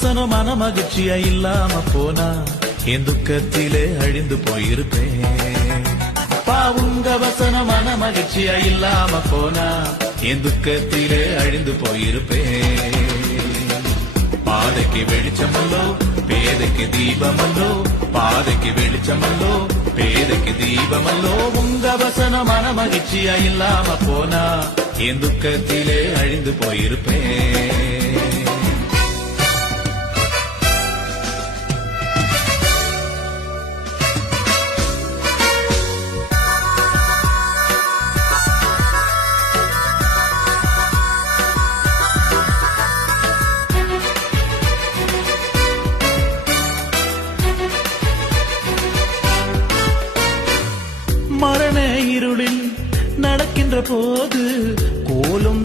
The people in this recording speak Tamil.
வசனம் மன மகிழ்ச்சியா இல்லாம போனா என் துக்கத்திலே அழிந்து போயிருப்பேன். உங்க வசனம் மன மகிழ்ச்சியா இல்லாம போனா என் துக்கத்திலே அழிந்து போயிருப்பேன். பாதைக்கு வெளிச்சமல்லோ பேதைக்கு தீபமல்லோ, பாதைக்கு வெளிச்சமல்லோ பேதைக்கு தீபமல்லோ. உங்க வசனம் மன மகிழ்ச்சியா இல்லாம போனா என் துக்கத்திலே அழிந்து போயிருப்பேன். மரண இருளில் நடக்கின்ற போது கோலும்